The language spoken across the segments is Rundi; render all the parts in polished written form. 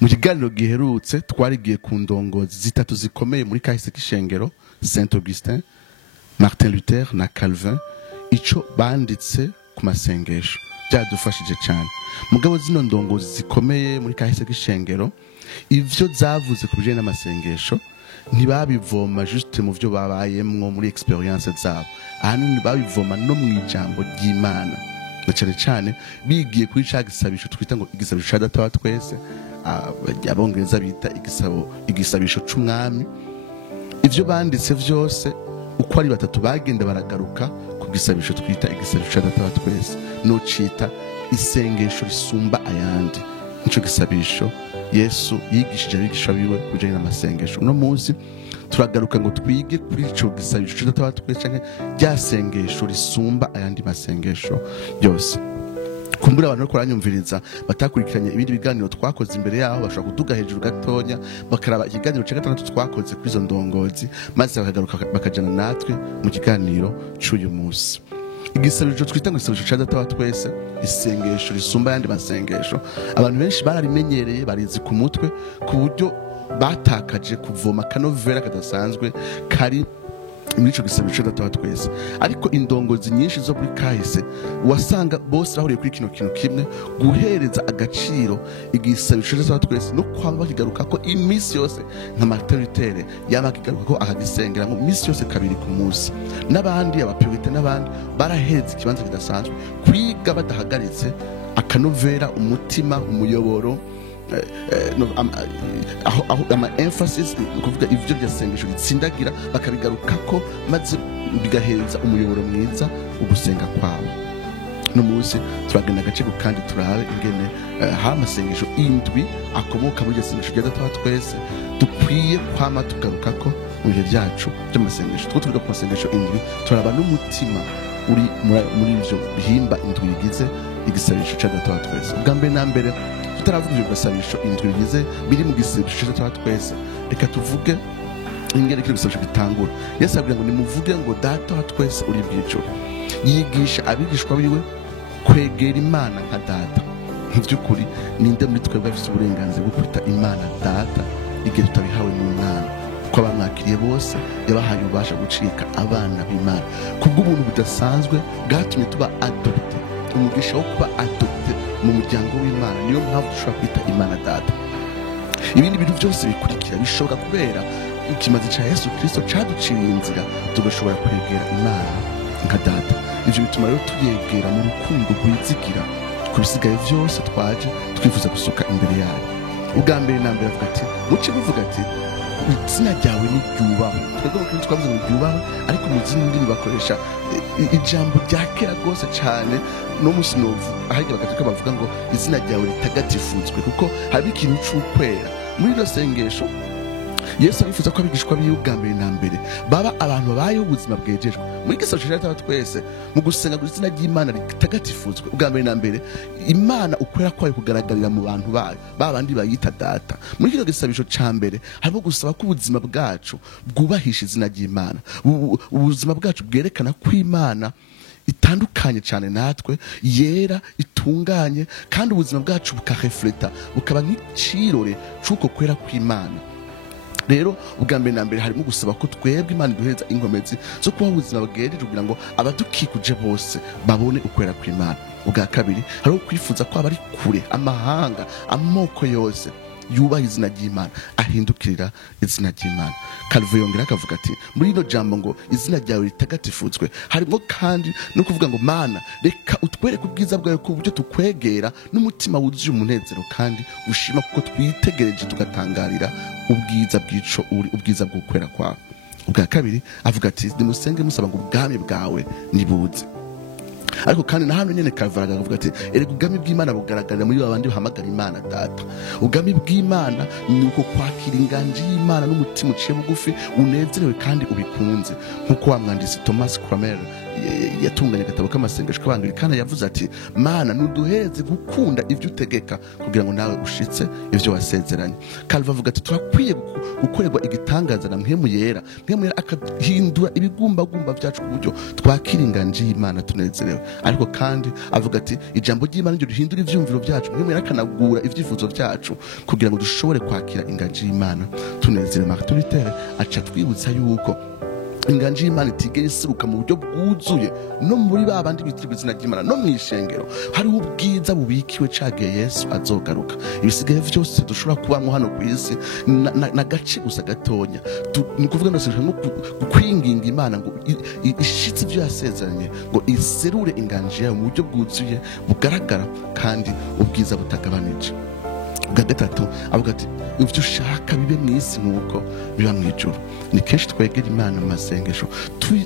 mu kiganiro giherutse twarigiye ku ndongozi zitatu zikomeye muri kahise k'ishengero, Saint Augustin, Martin Luther na Calvin, ico banditse ku masengesho byadufashije cyane. Mugabo zino ndongozi zikomeye muri kahise k'ishengero, ivyo zavuze ku bijanye n'amasengesho ntibabivoma juste mu byo babayemwo muri experience zabo, ahanini babivoma no mu ijambo ry'Imana, na cyane cyane bigiye kuri ca gisabisho twita ngo igisabisho ca Data wa twese, abongereza bita igisabisho c'umwami. Ivyo banditse vyose uko ari batatu bagenda baragaruka ku gisabisho twita igisabisho ca Data wa twese, no cita isengesho risumba ayandi. Nico gisabisho Yesu yigishije abigisha biwe kujanye n'amasengesho. Uno munsi turagaruka ngo twige kuri ico gisabisho ca Data wa twese canke rya sengesho risumba ayandi masengesho yose. Kumbura abantu ko baranyumviriza batakurikiranye ibindi biganiro twakoze imbere yaho, bashobora kuduga hejuru gatonya bakaraba ikiganiro ca gatandatu twakoze kuri izo ndongozi, maze bakagaruka bakajana natwe mu kiganiro c'uyu munsi. Igisabisho twita ngo igisabisho ca Data wa twese, isengesho risumba ayandi masengesho, abantu benshi bararimenyereye, barizi ku mutwe, ku buryo batakaje kuvoma kanovera kadasanzwe kari muri ico gisabisho Data wa twese. Ariko indongozi nyinshi zo muri kahise wasanga bose bahuriye kuri kino kintu kimwe, guhereza agaciro igisabisho Data wa twese no kwaba bakigaruka ko imisi yose, nka Martin Luther yaba kigaruka ko akagisengera mu misi yose kabiri ku munsi. N'abandi abapurite n'abandi barahereza ikibanza kidasanzwe, kwiga badahagaritse akanovera, umutima, umuyoboro, aho ama emphasis kuvuga ivyo ryasengesho ritsindagira bakabigarukako, maze bigahereza umuyoboro mwiza ugusenga kwabo. No munsi turagenda gace kandi turabe ingene ha amasengesho indwi akomoka muri ryasengesho rya Data wa twese dukwiye kwama tugarukako mu bihe byacu by'amasengesho. Two turiga ku masengesho indwi, turaba n'umutima uri muri ivyo bihimba indwi bigize igisabisho ca Data wa twese. Ubwa mbere na mbere tutaravuga ibyo gasabisho indwi bigize biri mu gisabisho ca Data wa twese, reka tuvuge ingene kino gisabisho gitangura. Yesu abwira ngo nimuvuge ngo Data wa twese uri bw'ijuru. Yigisha abigishwa biwe kwegera Imana nka Data. Mu by'ukuri ninde muri twebwe afite uburenganzira bwo kwita Imana Data igihe tutabihawe n'Umwana? Ko abamwakiriye bose yabahaye ubasha gucika abana b'Imana. Kubw'ubuntu budasanzwe bwatumye tuba adopte, umugisha wo kuba adopte mu muryango w'Imana. Niyo mpamvu dushobora kwita Imana Data. Ibindi bintu byose bikurikira bishobora kubera ikimazi ca Yesu Kristo caduciriye inzira tugashobora kwegera Imana nka Data. Ivyo bituma rero tuyegera mu rukundo rwizigira ku bisigaye vyose twaje twifuza gusoka imbere yayo. Ubwa mbere na mbere avuga ati, muce muvuga ati izina ryawe niryubahwe. Twebwe mu twavuze ngo ryubahwe, ariko mu zindi ndimi bakoresha ijambo rya kera rwose cyane. No musi novu ahajya bagatika bavuga ngo izina ryawe ritagatifuzwe, kuko hari ikintu c'ukwera muri iryo sengesho. Yesu arifuza ko abigishwa biwe ubwa mbere na mbere baba abantu babayeho ubuzima bwejejwe muri gisabisho ca Data wa twese, mu gusenga ngo izina ry'Imana ritagatifuzwe. Ubwa mbere na mbere Imana ukwera kwayo kugaragarira mu bantu bayo, babandi bayita Data. Muri kino gisabisho ca mbere harimo gusaba ko ubuzima bwacu bwubahisha izina ry'Imana, ubuzima bwacu bwerekana ko Imana itandukanye cyane natwe, yera, itunganye, kandi ubuzima bwacu bukarefleta, bukaba nk'icirore c'uko kwera kw'Imana. Rero ubwa mbere na mbere harimo gusaba ko twebwe Imana duhereza inkomezi zo kuba ubuzima bwereje kugira ngo abadukikuje bose babone ukwera kw'Imana. Ubwa kabiri hariho kwifuza ko abari kure, amahanga, amoko yose yubaha izina ry'Imana, ahindukirira izina ry'Imana. Calvin yongera akavuga ati, muri ino jambo ngo izina ryawe ritagatifuzwe harimo kandi no kuvuga ngo Mana reka utwereke ubwiza bwawe ku buryo tukwegera n'umutima wuzuye umunezero kandi ushima, kuko twitegereje tugatangarira ubwiza bw'ico uri, ubwiza bw'ukwera kwawe. Ubwa kabiri avuga ati, nimusenge musaba ngo ubwami bwawe nibuze. Ariko kandi na hano nyene Calvin avuga ati, erega ubwami bw'Imana bugaragarira muri babandi bahamagara Imana Data. Ubwami bw'Imana ni uko kwakira inganje y'Imana n'umutima uciye bugufi, unezerewe kandi ubikunze, nk'uko wa mwanditsi Thomas Cranmer yatunganya agatabo k'amasengesho k'abangirikana yavuze ati mana nuduheze gukunda ibyo utegeka kugira ngo nawe ushitse ibyo wasezeranye. Calvin avuga ati turakwiye gukorerwa igitangaza na mpwemu yera akahindura ibigumbagumba byacu ku buryo twakira inganji y'Imana tunezerewe. Ariko kandi avuga ati ijambo ry'Imana ryo rihindura ivyumviro byacu, mpwemu yera akanagura ivyifuzo byacu kugira ngo dushobore kwakira inganji y'Imana tunezerewe. Martin Luther aca twibutsa yuko inganji y'Imana itigera isuruka mu buryo bwuzuye no muri babandi bitirwa izina ry'Imana no mw'ishengero hariho ubwiza bubikiwe cagiye Yesu azogaruka. Ibisigaye vyose dushobora kubamwo hano ku isi na gace gusa gatonya, ni kuvuga ngo kwinginga Imana ngo ishitse ivyo yasezeranye ngo iserure inganji yayo mu buryo bwuzuye bugaragara kandi ubwiza butagabanije. Bwa gatatu avuga ati ivyo ushaka bibe mw'isi nk'uko biba mw'ijuru. Ni kenshi twegera Imana mu masengesho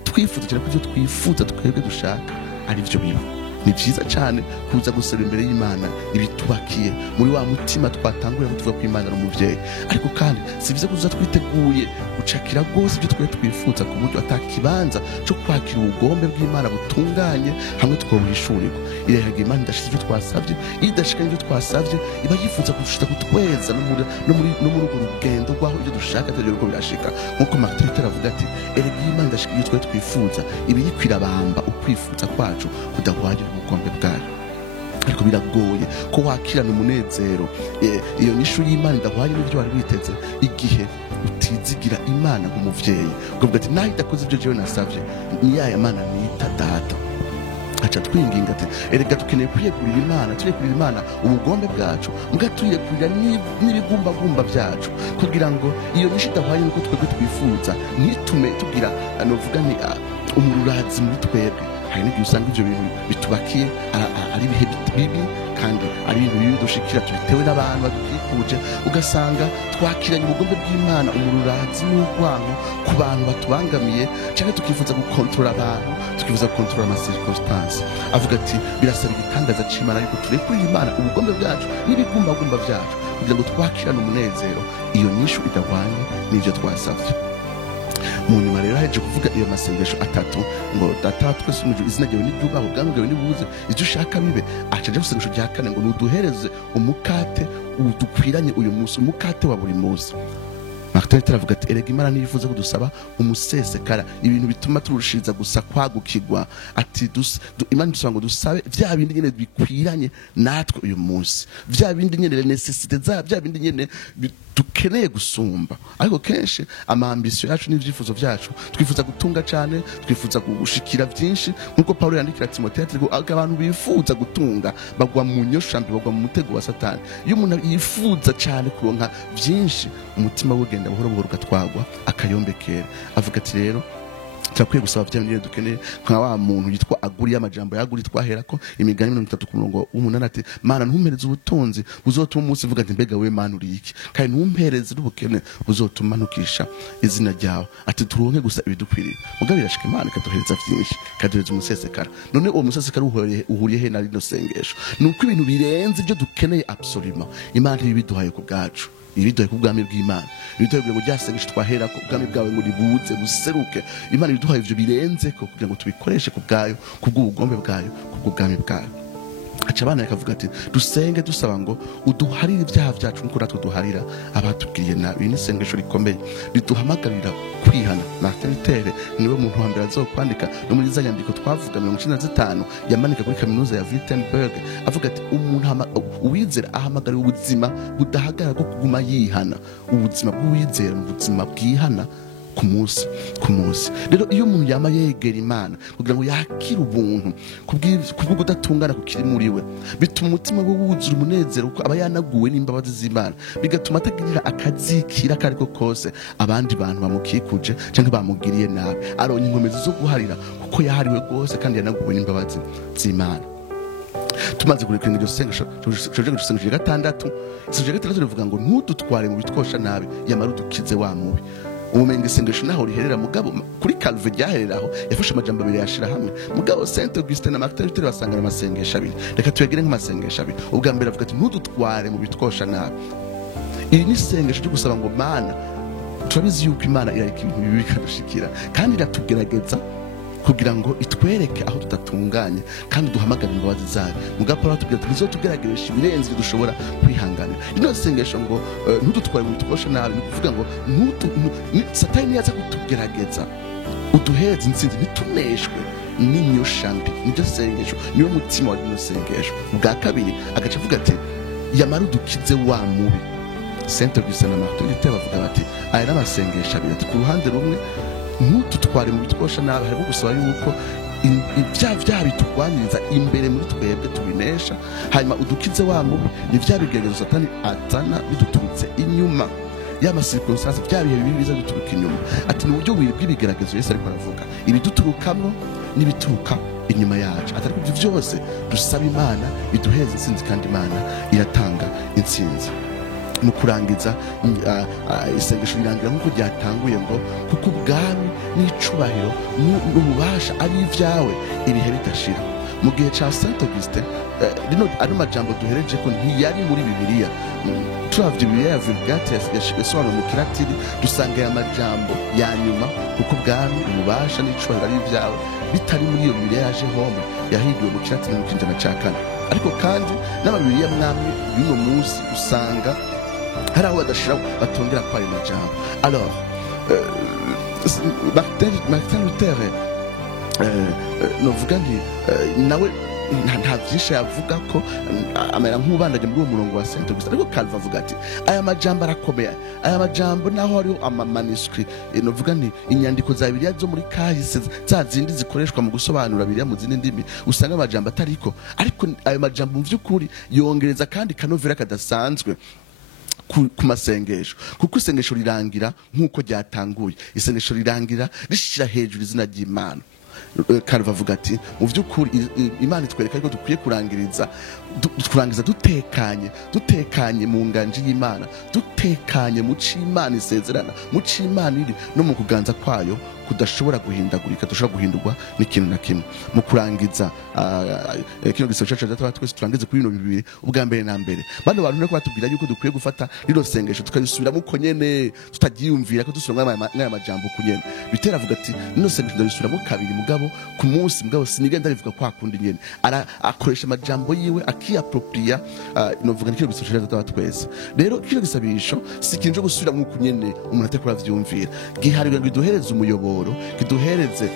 twifuza cyane ko ivyo twifuza twebwe dushaka ari vyo biba. Ni vyiza cyane kuza gusaba imbere y'Imana ibitubakiye muri wa mutima twatangurira kuvuga ko Imana ari umuvyeyi, ariko kandi si vyiza kuza twiteguye gucakira rwose ibyo twari twifuza ku buryo atakibanza cyo kwakira ubugombe bw'Imana butunganye hamwe twobuhishurirwa. Irahaga Imana idashitse ibyo twasavye, idashika ibyo twasavye iba yifuza gushita kutweza no muri urwo rugendo rwaho ibyo dushaka atari uko birashika. Nkuko Martin Luther avuga ati erega Imana idashika ibyo twari twifuza iba yikwirabamba ukwifuza kwacu kudahwanye n'ubugombe bwayo. Ariko biragoye ko wakirana umunezero iyo nyishu y'Imana idahwanye n'ibyo wari witeze igihe utizigira Imana nk'umuvyeyi ukavuga ati naho idakoze ibyo jewe nasavye ni yaya Mana nita data. Aca twinginga ati erega dukeneye kwiyegurira Imana, tuyegurira Imana ubugombe bwacu mbwa tuyegurira n'ibigumbagumba byacu kugira ngo iyo nyishu idahwanye n'uko twebwe twifuza ntitume tugira novuga ni umururazi muri twebwe. Hari n'igihe usanga ivyo bintu bitubakiye ari ibihe bibi kandi ari ibintu bibi dushikira tubitewe n'abantu badukikuje, ugasanga twakiranye ubugombe bw'Imana umururazi n'urwango ku bantu batubangamiye cyane tukifuza gukontrola abantu, tukifuza gukontrola ama circumstances. Avuga ati birasaba igitangaza c'Imana ariko turekurira Imana ubugombe bwacu n'ibigumbagumba byacu kugira ngo twakirane umunezero iyo nyishu idahwanye n'ivyo twasavye. Mu nyuma rero haje kuvuga iyo masengesho atatu ngo data twese umujuru izina ryawe n'iryubahwe ubwami bwawe nibuze ivyo ushaka bibe. Acaje gusengesho rya kane ngo nuduhereze umukate udukwiranye uyu munsi, umukate wa buri munsi. Martin Luther avuga ati erega Imana niyifuza ko dusaba umusesekara ibintu bituma turushiriza gusa kwagukirwa. Ati Imana dusaba ngo dusabe vya bindi nyene bikwiranye natwe uyu munsi, vya bindi nyene necessite za vya bindi nyene dukeneye gusumba. Ariko kenshi amambisyo yacu n'ivyifuzo vyacu twifuza gutunga cyane, twifuza gushikira byinshi nkuko Paulo yandikira Timotheo ati abantu bifuza gutunga bagwa mu nyoshambi, bagwa mu mutego wa Satani. Iyo umuntu yifuza cyane kuronka byinshi umutima we buhoro buhoro gatwagwa akayombekera. Avuga ati rero turakwiye gusaba vya bindi dukeneye nka wa muntu yitwa Aguri amajambo yaguri twaherako imigani 30 ku murongo w'umunani ati Mana ntumpereze ubutunzi buzotuma umunsi vuga ati mbega we Mana uri iki, kandi ntumpereze n'ubukene buzotuma ntukisha izina ryawe. Ati turonke gusa ibidukwiriye mugabo irashika Imana ikaduhereza vyinshi, ikaduhereza umusesekara. None uwo musesekara uhuriye he na rino sengesho? Nuko ibintu birenze ibyo dukeneye absolument Imana ibiduhaye ku bwacu, ibiduhaye ku bwami bw'Imana, ibiduhaye ngo ryasengesho twahera ku bwami bwawe ngo ribuze buseruke. Imana ibiduhaye ivyo birenze ko kugira ngo tubikoreshe ku bwayo, ku bw'ubugombe bwayo, ku bw'ubwami bwayo. Aca abana yakavuga ati dusenge dusaba ngo uduharire ibyaha byacu nkuko natwe duharira abatubwiye nabi. Ni isengesho rikomeye riduhamagarira kwihana. Martin Luther niwe muntu wa mbere azokwandika no muri za nyandiko twavuga 95 yamanika kuri kaminuza ya Wittenberg avuga ati umuntu uwizera ahamagara ubuzima budahagarara ko kuguma yihana, ubuzima bw'uwizera mu buzima bwihana ku munsi. Rero iyo umuntu yama yegera Imana kugira ngo yakire ubuntu kubwo kudatungana kukiri muri we, bituma umutima we wuzura umunezero kuko aba yanaguwe n'imbabazi z'Imana, bigatuma atagirira akazikira kariko kose abandi bantu bamukikuje cyangwa bamugiriye nabi. Aronye inkomezi zo guharira kuko yahariwe rwose kandi yanaguwe n'imbabazi z'Imana. Tumaze kurekurira iryo sengesho tuje gusengesho gatandatu. Isengesho gatandatu rivuga ngo ntudutware mu bitwosha nabi yamara udukize wa mubi. Ubumenyi isengesho naho riherera mugabo kuri Calvin ryahereraho yafashe amajambo abiri yashira hamwe. Mugabo Saint Augustin na Martin Luther basangana amasengesho abiri. Reka tuyegere nk'amasengesho abiri. Ubwa mbere avuga ati ntudutware mu bitwosha nabi. Iri ni isengesho ryo gusaba ngo Mana turabizi yuko Imana irareka ibintu bibi bikadushikira kandi iratugerageza kugira ngo itwereke aho tudatunganye kandi duhamagara imbabazi zayo. Mugabo Pawulo atubwira ati ntizotugerageresha ibirenze dushobora kwihanganira. Rino sengesho ngo ntudutware mu bitwosha nabi, ni kuvuga ngo Satani niyaza kutugerageza uduheze intsinzi ntituneshwe n'inyosha mbi. Niryo sengesho, niwo mutima wa rino sengesho. Bwa kabiri agaca avuga ati yamara udukize wa mubi. Saint Augustin na Martin Luther bavuga bati aya n'amasengesho abiri, ati ku ruhande rumwe ntututware mu bitwosha nabi, harimo gusaba yuko ibyaha bitugwaniriza imbere muri twebwe tubinesha, hanyuma udukize wa mubi ni bya bigeragezo Satani atana biduturutse inyuma y'amasirkonsansi, bya bihe bibi biza bituruka inyuma. Ati ni uburyo bw'ibigeragezo Yesu ariko aravuga, ibiduturukamwo n'ibituruka inyuma yacu. Atari ibyo byose dusaba Imana biduheza intsinzi, kandi Imana iratanga intsinzi. Mu kurangiza isengesho rirangira nk'uko ryatanguye ngo kuko ubwami n'icubahiro n'ububasha ari ibyawe ibihe bidashira. Mu gihe ca Saint Augustin rino ari majambo duhereje ko ntiyari muri Bibiliya. Turavye Bibiliya ya Vulgate yasobanura mu Kilatini, dusanga aya majambo ya nyuma kuko ubwami ububasha n'icubahiro ari ibyawe bitari muri iyo Bibiliya yaje home yahigiwe mu Kilatini mu kinjana ca kane. Ariko kandi n'amabibiliya mwamwe y'uno munsi usanga hari aho badashira batongera kwa ayo majambo. Alors Martin Luther novuga nti nawe nta byinshi yavuga ko amera nk'ubandanye muri uwo murongo wa Saint Augustin, ariko Calvin avuga ati aya majambo arakomeye. Aya majambo naho hariho amamanuscrit, novuga nti inyandiko za Bibiliya zo muri kahise za zindi zikoreshwa mu gusobanura Bibiliya mu zindi ndimi, usanga amajambo atariko, ariko ayo majambo mu by'ukuri yongereza kandi kanovera kadasanzwe ku masengesho, kuko isengesho rirangira nk'uko ryatanguye. Isengesho rirangira rishira hejuru izina ry'Imana. Calvin avuga ati mu by'ukuri Imana itwereka ko dukwiye kurangiza dutekanye mu nganje y'Imana, dutekanye mu c'Imana isezerana, mu c'Imana iri no mu kuganza kwayo kudashobora guhindagurika, dushobora guhindurwa n'ikintu na kimwe. Mu kurangiza kino gisosho cyacu data twese turangize kuri bino bibiri. Ubwa mbere na mbere bano bantu nako batubwira yuko dukwiye gufata rino sengesho tukabisubiramo uko nyene, tutagiyumvira ko dusubira nk'aya majambo uko nyene. Bitera avuga ati rino sengesho ndabisubiramo kabiri mugabo ku munsi, mugabo sinigenda bivuga kwa kundi nyene. Akoresha amajambo yiwe akiapropria, novuga kino gisosho cyacu data twese. Rero kino gisabisho si kinjo gusubiramo uko nyene umuntu atakora vyumvira, giharira ngo duhereze umuyobo kiduhereze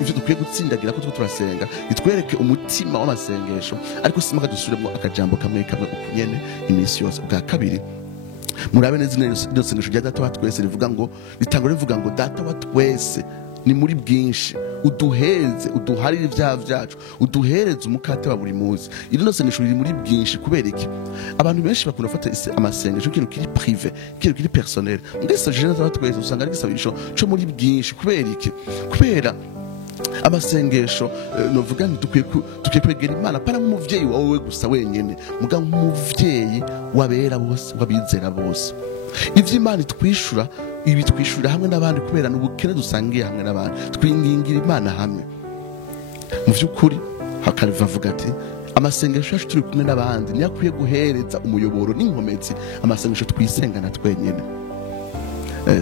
ivyo dukwiye gutsindagira ko turasenga, itwereke umutima w'amasengesho, ariko simaka dusubiremo akajambo kamwe kamwe ukunyene iminsi yose. Bwa kabiri murabe neza ino sengesho rya data wa twese rivuga ngo ritangura rivuga ngo data wa twese ni muri bwinshi, uduheze uduharire ibyaha byacu, uduhereze umukate wa buri munsi. Irino sengesho riri muri bwinshi kubera iki? Abantu benshi bakunda gufata amasengesho kintu kiri privé, kintu kiri personnel. Ndetse je data wa twese usanga ari gisabisho cyo muri bwinshi kubera iki? Kubera amasengesho novuga nti dukwiye kwegera Imana para nk'umuvyeyi wawe gusa wenyene, muga nk'umuvyeyi wabera bose, wabizera bose. Ivyo Imana twishura ibi twishurira hamwe n'abandi kubera n'ubukene dusangiye hamwe n'abandi, twingingira Imana hamwe. Mu by'ukuri Calvin avuga ati amasengesho yacu turi kumwe n'abandi niyo akwiye guhereza umuyoboro n'inkomezi amasengesho twisengana twenyene.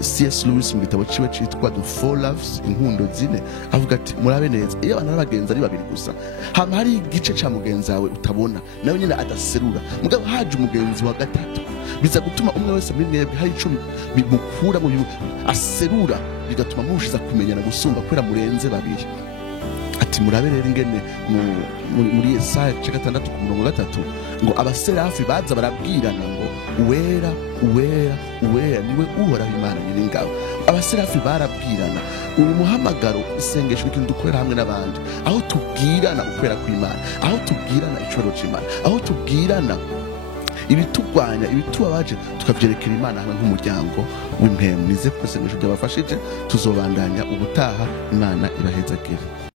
C.S. Lewis mu gitabo ciwe citwa The Four Loves, inkundo zine, avuga ati murabe neza iyo abantu n'abagenzi ari babiri gusa, hama hari igice ca mugenzi wawe utabona nawe nyine adaserura, mugabo haje umugenzi wa gatatu biza gutuma umwe wese muri mwebwe hari ico bimukura mu aserura, bigatuma mushiza kumenyana gusumba kwera murenze babiri. Ati murabe rero ingene muri Yesaya 6:3 ngo abaserafi baza barabwirana ngo uwera uwera uwera niwe uhoraho Imana nyir'ingabo. Abaserafi barabwirana. Uyu muhamagaro isengesho ikintu dukorera hamwe n'abandi, aho tubwirana ukwera kw'Imana, aho tubwirana icoro c'Imana, aho tubwirana ibitugwanya ibitubabaje tukavyerekera Imana hamwe nk'umuryango w'impemu. Nize ko isengesho ryabafashije, tuzobandanya ubutaha. Imana ibahezagire.